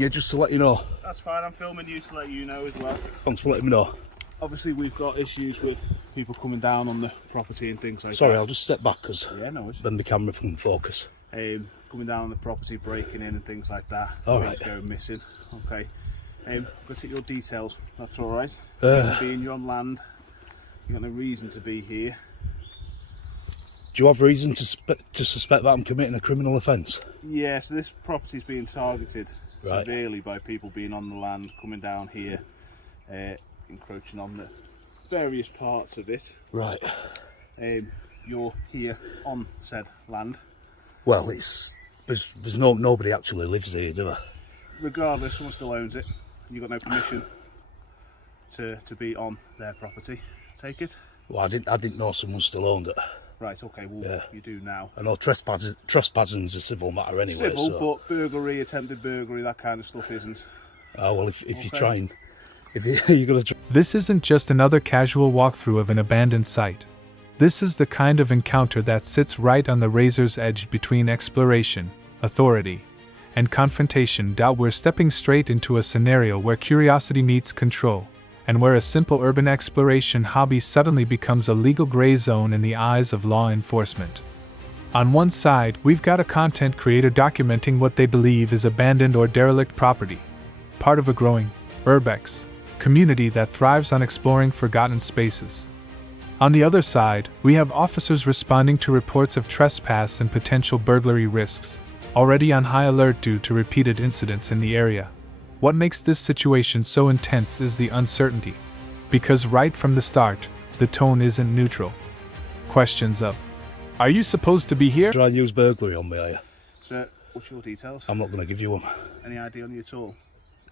Yeah, just to let you know. That's fine, I'm filming you to let you know as well. Thanks for letting me know. Obviously we've got issues with people coming down on the property and things like that. Sorry, I'll just step back because then the camera can focus. Coming down on the property, breaking in and things like that. Alright. Things going missing. Okay. Let's hit your details. That's alright. Being you're on land, you've got no reason to be here. Do you have reason to suspect that I'm committing a criminal offence? Yeah, so this property's being targeted Right. severely by people being on the land, coming down here, encroaching on the various parts of it. Right. You're here on said land. Well, there's nobody actually lives here, do they? Regardless, someone still owns it. You've got no permission to be on their property. Take it? Well, I didn't know someone still owned it. Right, okay, well, Yeah. you do now. I know trespassing's a civil matter anyway. Civil, so. but burglary, attempted burglary, that kind of stuff isn't. Oh, well, if Okay. you're trying, if you're going to try. This isn't just another casual walkthrough of an abandoned site. This is the kind of encounter that sits right on the razor's edge between exploration, authority, and confrontation. We're stepping straight into a scenario where curiosity meets control, and where a simple urban exploration hobby suddenly becomes a legal gray zone in the eyes of law enforcement. On one side, we've got a content creator documenting what they believe is abandoned or derelict property, part of a growing Urbex community that thrives on exploring forgotten spaces. On the other side, we have officers responding to reports of trespass and potential burglary risks, already on high alert due to repeated incidents in the area. What makes this situation so intense is the uncertainty, because right from the start, the tone isn't neutral. Questions of, are you supposed to be here? Try and use burglary on me, are you? So, what's your details? I'm not going to give you them. Any ID on you at all?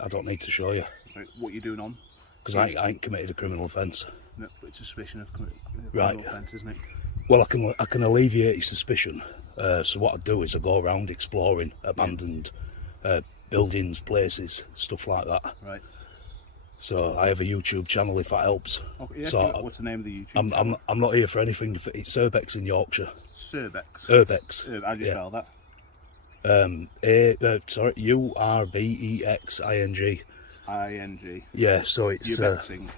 I don't need to show you. Right, what you're doing on? Because I ain't committed a criminal offence. No, but it's a suspicion of Right. criminal offence, isn't it? Well, I can alleviate your suspicion. So what I do is I go around exploring abandoned buildings, places, stuff like that. Right. So I have a YouTube channel if that helps. Okay, yeah, So what's the name of the YouTube channel? I'm not here for anything. It's Urbex in Yorkshire. Urbex. Urbex. How do you Yeah. spell that? Urbexing. ING. Yeah, so it's Urbexing.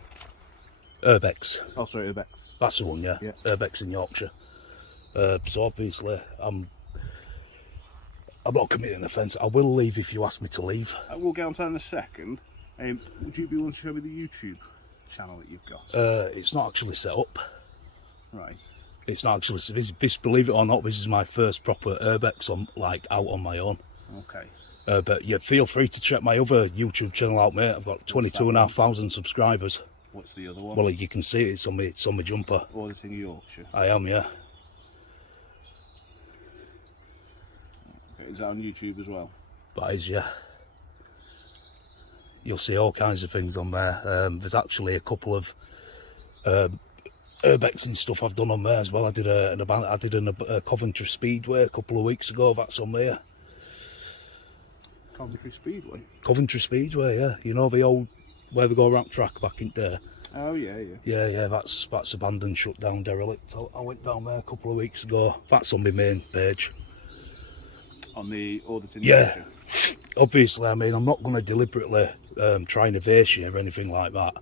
Urbex. Oh, sorry, Urbex. That's the one, yeah. Yeah. Urbex in Yorkshire. So obviously I'm not committing an offence. I will leave if you ask me to leave. We'll get on to that in a second. Would you be willing to show me the YouTube channel that you've got? It's not actually set up. Right. It's not actually. This, believe it or not, this is my first proper Urbex out on my own. Okay. But yeah, feel free to check my other YouTube channel out, mate. I've got 22,500 subscribers. What's the other one? Well, you can see it. It's on my jumper. Or this in Yorkshire. I am, yeah. Okay, is that on YouTube as well? That is, yeah. You'll see all kinds of things on there. There's actually a couple of Urbex and stuff I've done on there as well. I did a Coventry Speedway a couple of weeks ago. That's on there. Coventry Speedway? Coventry Speedway, yeah. You know the old where they go around track back in there. Oh yeah, yeah. Yeah. That's abandoned, shut down, derelict. I went down there a couple of weeks ago. That's on my main page. On the auditing. Yeah. Obviously, I mean, I'm not going to deliberately try and evade you or anything like that.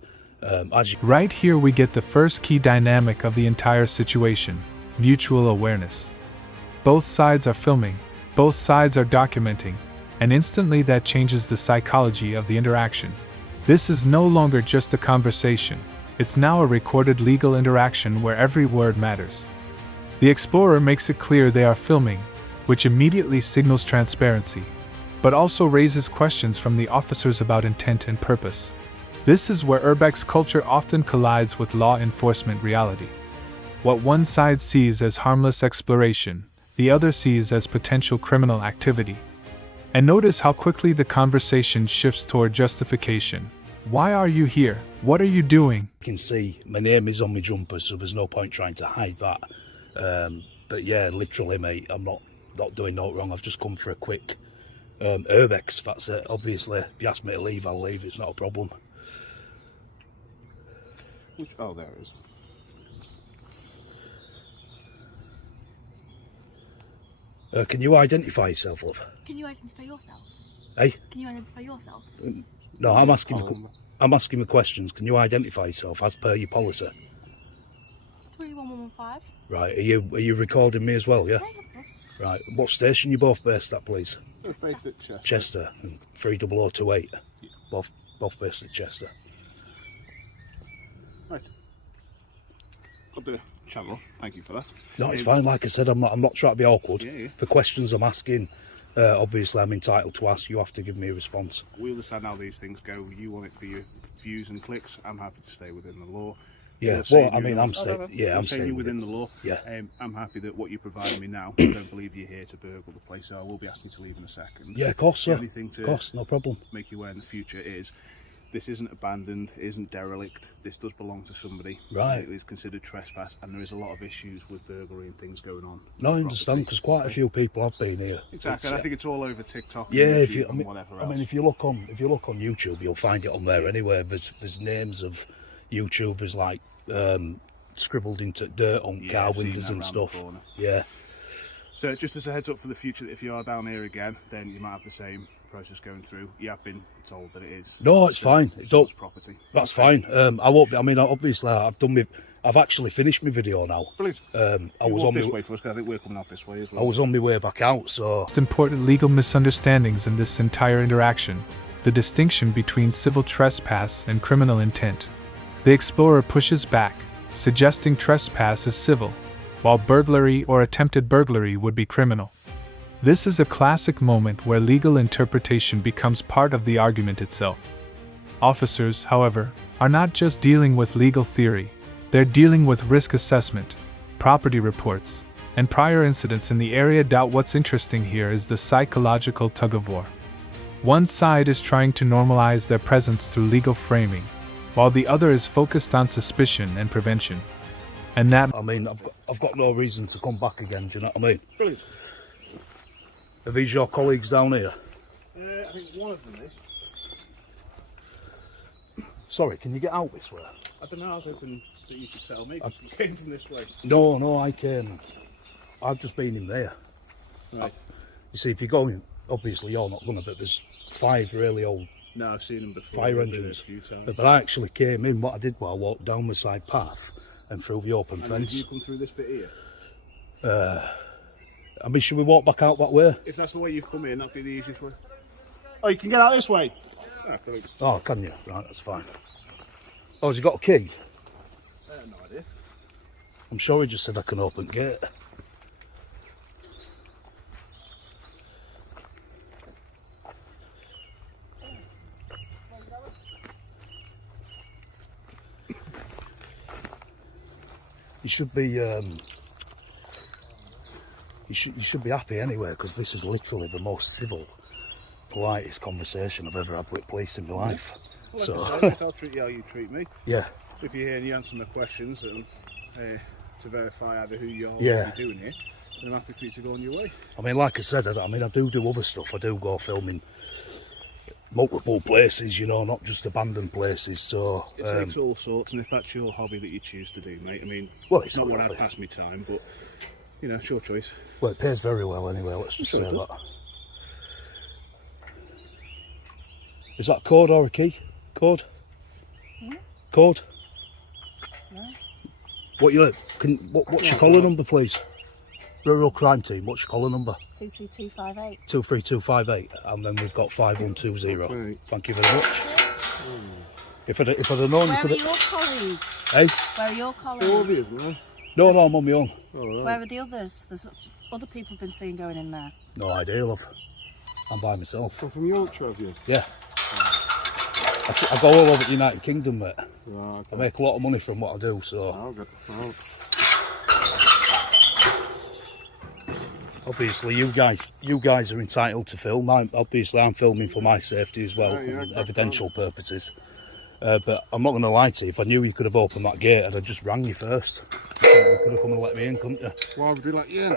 Right here we get the first key dynamic of the entire situation, mutual awareness. Both sides are filming, both sides are documenting, and instantly that changes the psychology of the interaction. This is no longer just a conversation, it's now a recorded legal interaction where every word matters. The explorer makes it clear they are filming, which immediately signals transparency, but also raises questions from the officers about intent and purpose. This is where Urbex culture often collides with law enforcement reality. What one side sees as harmless exploration, the other sees as potential criminal activity. And notice how quickly the conversation shifts toward justification. Why are you here? What are you doing? You can see my name is on my jumper, so there's no point trying to hide that. But yeah, literally, mate, I'm not doing no wrong. I've just come for a quick Urbex, that's it. Obviously, if you ask me to leave, I'll leave. It's not a problem. Oh, there it is. Can you identify yourself, love? Can you identify yourself? Hey? Can you identify yourself? No, I'm asking the questions. Can you identify yourself as per your policy? 31115. Right. Are you recording me as well? Yeah. Yeah, of course. Right. What station you both based at, please? We're based at Chester. Chester and 30028. Yeah. Both based at Chester. Right. Got the channel. Thank you for that. No, it's fine. Like I said, I'm not trying to be awkward. Yeah. The questions I'm asking, obviously I'm entitled to ask. You have to give me a response. We understand how these things go. You want it for your views and clicks. I'm happy to stay within the law. Yeah. You're Well, saying I mean, you're I'm not- staying. Yeah, I'm saying staying you're within the law. Yeah. I'm happy that what you provide me now. I don't believe you're here to burgle the place, so I will be asking you to leave in a second. Yeah, of course, The sir. only thing to Of course, no problem. make you aware in the future is this isn't abandoned, it isn't derelict. This does belong to somebody. Right. It is considered trespass, and there is a lot of issues with burglary and things going on. No, I with understand property. because quite a few people have been here. Exactly, and I think it's all over TikTok. Yeah, and if you, YouTube and whatever else. I mean, if you look on YouTube, you'll find it on there anyway. There's names of YouTubers like scribbled into dirt on Yeah, car I've seen windows that and round the stuff. corner. Yeah, So just as a heads up for the future, that if you are down here again, then you might have the same process going through. You have been told that it is. no, it's fine. Someone's property. That's fine. I won't. I mean, obviously, I've actually finished my video now. Brilliant. I You was walk on this my way for us, 'cause I think we're coming out this way as I well. was on my way back out. So Most important legal misunderstandings in this entire interaction: the distinction between civil trespass and criminal intent. The explorer pushes back, suggesting trespass is civil, while burglary or attempted burglary would be criminal. This is a classic moment where legal interpretation becomes part of the argument itself. Officers, however, are not just dealing with legal theory, they're dealing with risk assessment, property reports, and prior incidents in the area. What's interesting here is the psychological tug-of-war. One side is trying to normalize their presence through legal framing, while the other is focused on suspicion and prevention. And that I mean, I've got no reason to come back again. Do you know what I mean? Brilliant. Are these your colleagues down here? I think one of them is. Sorry, can you get out this way? I don't know, I was hoping that you could tell me, 'cause you came from this way. No, I came. I've just been in there. Right. You see, if you're going, obviously you're not gonna, but there's 5 really old No, I've seen them before. fire I've been there engines. a few times. But I actually came in. What I did was I walked down the side path and through the open And did fence. you come through this bit here? I mean, should we walk back out that way? If that's the way you've come in, that'd be the easiest way. Oh, you can get out this way. Ah, brilliant. Oh, can you? Right, that's fine. Oh, has he got a key? I have no idea. I'm sure he just said I can open the gate. You should be. You should be happy anyway, because this is literally the most civil, politest conversation I've ever had with police in my life. Well, So, like I said, I'll treat you how you treat me. yeah, If you're here and you answer my questions and to verify either who you are or Yeah. what you're doing here, then I'm happy for you to go on your way. I mean, like I said, I do other stuff. I do go filming multiple places, you know, not just abandoned places. So, It takes all sorts, and if that's your hobby that you choose to do, mate, I mean, Well, it's it's not not what hobby. I'd pass me time, but, you know, it's your choice. well, it pays very well anyway. Let's just Sure say it does. that. Is that code or a key? Code? Code? What's your collar number, please? Rural Crime Team. What's your collar number? 23258. 23258, and then we've got 5120. Right. Thank you very much. If I'd have known you Where could are have. your colleagues? Hey? Where are your Four of colleagues? you, isn't there? No, I'm on my own. Oh, right. Where are the others? There's other people been seen going in there. No idea, love. I'm by myself. Come from Yorkshire, have you? Yeah. I go all over the United Kingdom, mate. Right, I make a lot of money from what I do, so I'll get out. obviously you guys are entitled to film. I'm filming for my safety as well, Yeah, and yeah, evidential purposes. But I'm not going to lie to you. If I knew you could have opened that gate, I'd have just rang you first. You could have come and let me in, couldn't you? Well, I would be like, yeah.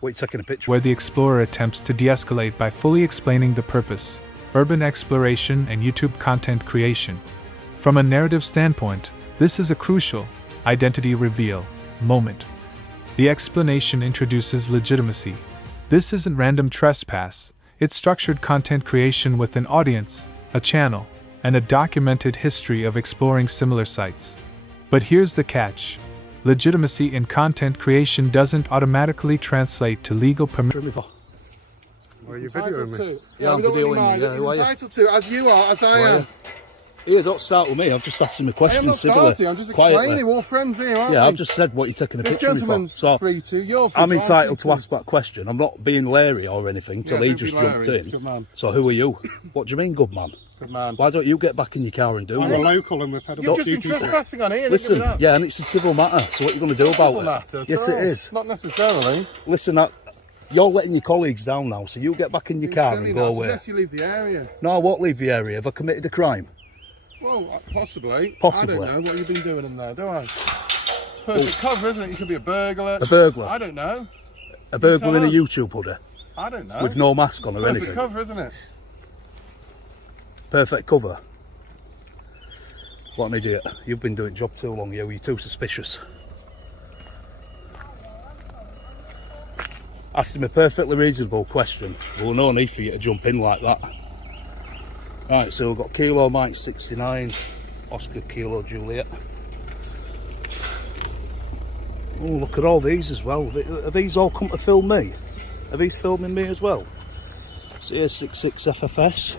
What are you taking a picture? where the explorer attempts to de-escalate by fully explaining the purpose, urban exploration and YouTube content creation. From a narrative standpoint, this is a crucial identity reveal moment. The explanation introduces legitimacy, This isn't random trespass, it's structured content creation with an audience, a channel, and a documented history of exploring similar sites. But here's the catch. Legitimacy in content creation doesn't automatically translate to legal permission. Are you videoing me? Yeah, I'm videoing you. Yeah, who are you? Entitled to, as you are, as I am. Here, don't start with me. I've just asked him a I am question not civilly. starting, I'm just quietly. explaining. We're all friends here, aren't we? Yeah, I've just said what you're taking a This picture of me for. gentleman's So free to, you're free I'm to, entitled free to ask that question. I'm not being leery or anything till Yeah, he don't be just jumped leery. in. Good man. So who are you? What do you mean, good man? Good man. Why don't you get back in your car and do I'm a one? local and we've had a You've just few been people. trespassing on here. Listen, look at that. yeah, and it's a civil matter. So what are you going to do about Civil it? matter at Yes, all. it is. Not necessarily. Listen, you're letting your colleagues down now, so you get back in your car and go away. Unless you leave the area. No, I won't leave the area. Have I committed a crime? Well, possibly. Possibly. I don't know what you've been doing in there, do I? Perfect cover, isn't it? You could be a burglar. A burglar? I don't know. A burglar in a tell us. YouTube hoodie I don't know. with no mask on or Perfect anything. cover, isn't it? Perfect cover. What an idiot. You've been doing job too long, you. You're too suspicious. Asked him a perfectly reasonable question. Well, no need for you to jump in like that. Right, so we've got Kilo Mike 69, Oscar Kilo Juliet. Oh, look at all these as well. Have these all come to film me? Are these filming me as well? So here's 66 FFS.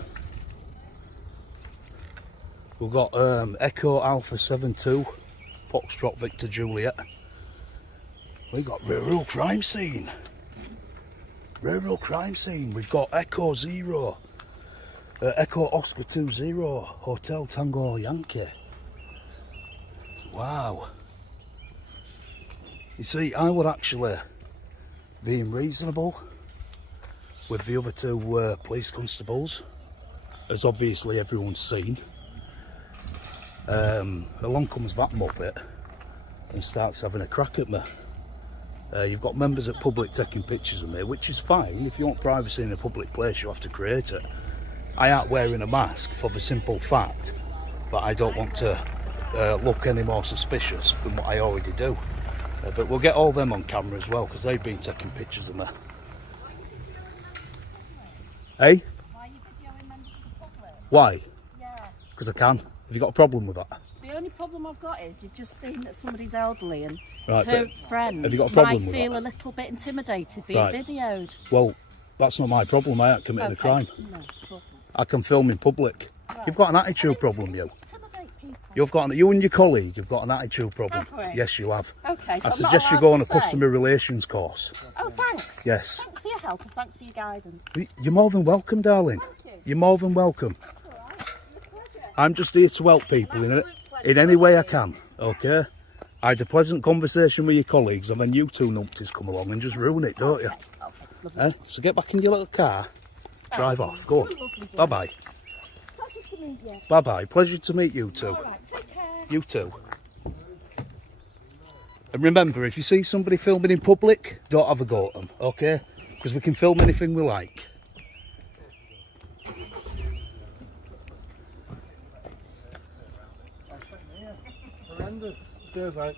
We've got Echo Alpha 72, Foxtrot Victor Juliet. We've got rural crime scene. Rural crime scene. We've got Echo Zero, Echo Oscar 20, Hotel Tango Yankee. Wow. You see, I would actually being reasonable with the other two police constables, as obviously everyone's seen. Along comes that muppet and starts having a crack at me. You've got members of public taking pictures of me, which is fine. If you want privacy in a public place, you have to create it. I aren't wearing a mask for the simple fact that I don't want to look any more suspicious than what I already do. But we'll get all them on camera as well, because they've been taking pictures of me. Hey? Why are you videoing members of the public? Why? Yeah. Because I can. Have you got a problem with that? The only problem I've got is you've just seen that somebody's elderly and Right, her but friends have you got a problem might with feel that? a little bit intimidated being Right. videoed. Well, that's not my problem. I ain't committing a crime. No problem. I can film in public. Right. You've got an attitude problem, you. Intimidate people. You and your colleague, you've got an attitude problem. Have we? Yes, you have. Okay, so I I'm not suggest you allowed go to on a say. customer relations course. Oh, thanks. Yes. Thanks for your help and thanks for your guidance. You're more than welcome, darling. Thank you. You're more than welcome. That's all right. It's a pleasure. I'm just here to help people in any way I can, okay? I had a pleasant conversation with your colleagues and then you two numpties come along and just ruin it, don't you? Okay, lovely. So get back in your little car, drive off, go on. Lovely. Bye-bye. Pleasure to meet you. Bye-bye. Pleasure to meet you too. All right, take care. You too. And remember, if you see somebody filming in public, don't have a go at them, okay? Because we can film anything we like. Horrendous. Cheers, mate.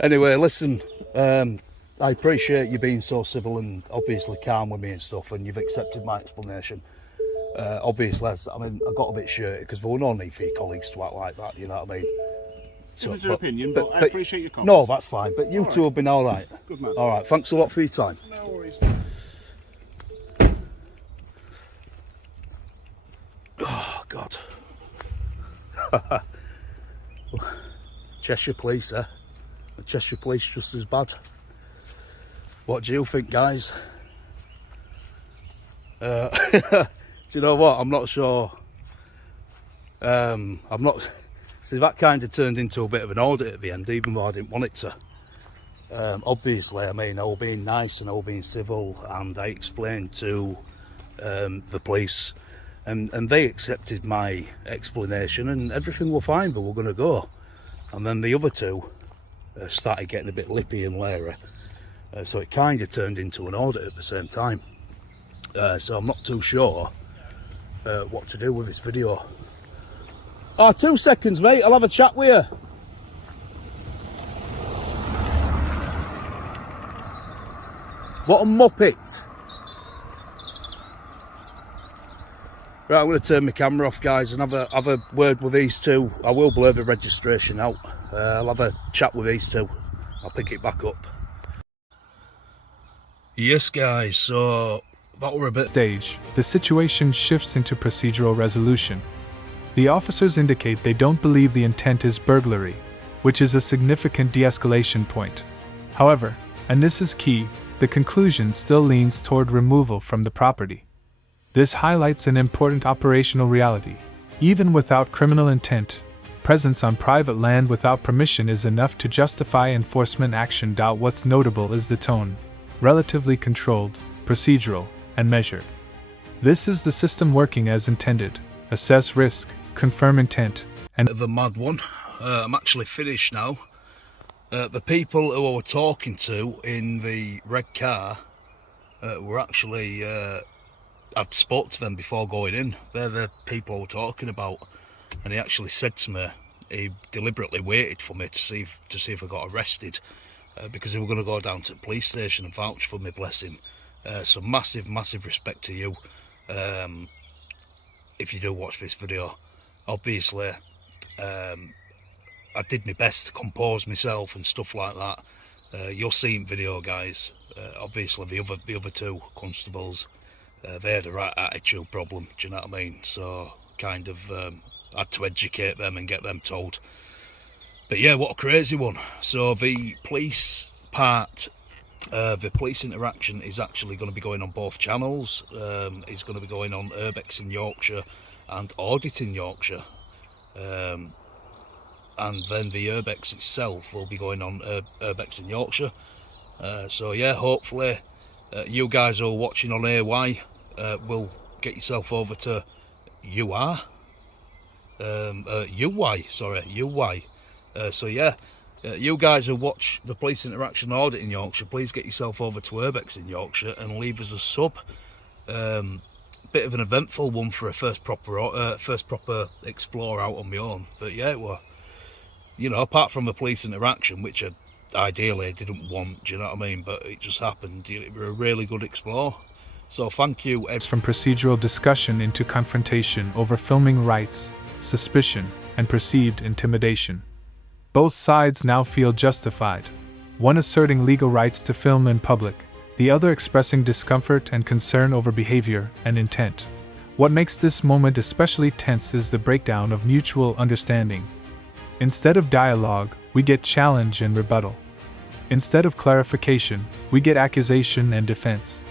Anyway, listen, I appreciate you being so civil and obviously calm with me and stuff, and you've accepted my explanation. Obviously, I mean, I got a bit shirty because there were no need for your colleagues to act like that, you know what I mean? It was their opinion, but I appreciate your comments. No, that's fine, but you two have been alright. Good man. Alright, thanks a lot for your time. No worries. Oh, God. Cheshire Police there. The Cheshire Police just as bad. What do you think, guys? Do you know what? I'm not sure. I'm not. See, that kind of turned into a bit of an audit at the end, even though I didn't want it to. Obviously, I mean, all being nice and all being civil, and I explained to the police, and they accepted my explanation, and everything was fine, but we're going to go. And then the other two started getting a bit lippy and leery, so it kind of turned into an audit at the same time. So I'm not too sure what to do with this video. Oh, 2 seconds, mate. I'll have a chat with you. What a muppet! Right, I'm going to turn my camera off, guys, and have a word with these two. I will blur the registration out. I'll have a chat with these two. I'll pick it back up. Yes, guys, so that were a bit... Stage, the situation shifts into procedural resolution. The officers indicate they don't believe the intent is burglary, which is a significant de-escalation point. However, and this is key, the conclusion still leans toward removal from the property. This highlights an important operational reality. Even without criminal intent, presence on private land without permission is enough to justify enforcement action. What's notable is the tone. Relatively controlled, procedural, and measured. This is the system working as intended. Assess risk, confirm intent, and... The mad one. I'm actually finished now. The people who I were talking to in the red car were actually... I'd spoke to them before going in. They're the people I were talking about. And he actually said to me, he deliberately waited for me to see if I got arrested. Because they were going to go down to the police station and vouch for me, bless him. So massive respect to you. If you do watch this video. Obviously, I did my best to compose myself and stuff like that. You'll see in video, guys. Obviously, the other two constables, they had a right attitude problem. Do you know what I mean? So kind of had to educate them and get them told. But yeah, what a crazy one. So the police part, the police interaction is actually going to be going on both channels. It's going to be going on Urbex in Yorkshire and Audit in Yorkshire. And then the Urbex itself will be going on Urbex in Yorkshire. So yeah, hopefully you guys who are watching on AY will get yourself over to UY. So yeah, you guys who watch the police interaction audit in Yorkshire, please get yourself over to Urbex in Yorkshire and leave us a sub. Bit of an eventful one for a first proper explore out on my own. But yeah, it were, you know, apart from the police interaction, which I ideally didn't want, do you know what I mean? But it just happened. It was a really good explore. So thank you. From procedural discussion into confrontation over filming rights, suspicion, and perceived intimidation. Both sides now feel justified, one asserting legal rights to film in public, the other expressing discomfort and concern over behavior and intent. What makes this moment especially tense is the breakdown of mutual understanding. Instead of dialogue, we get challenge and rebuttal. Instead of clarification, we get accusation and defense.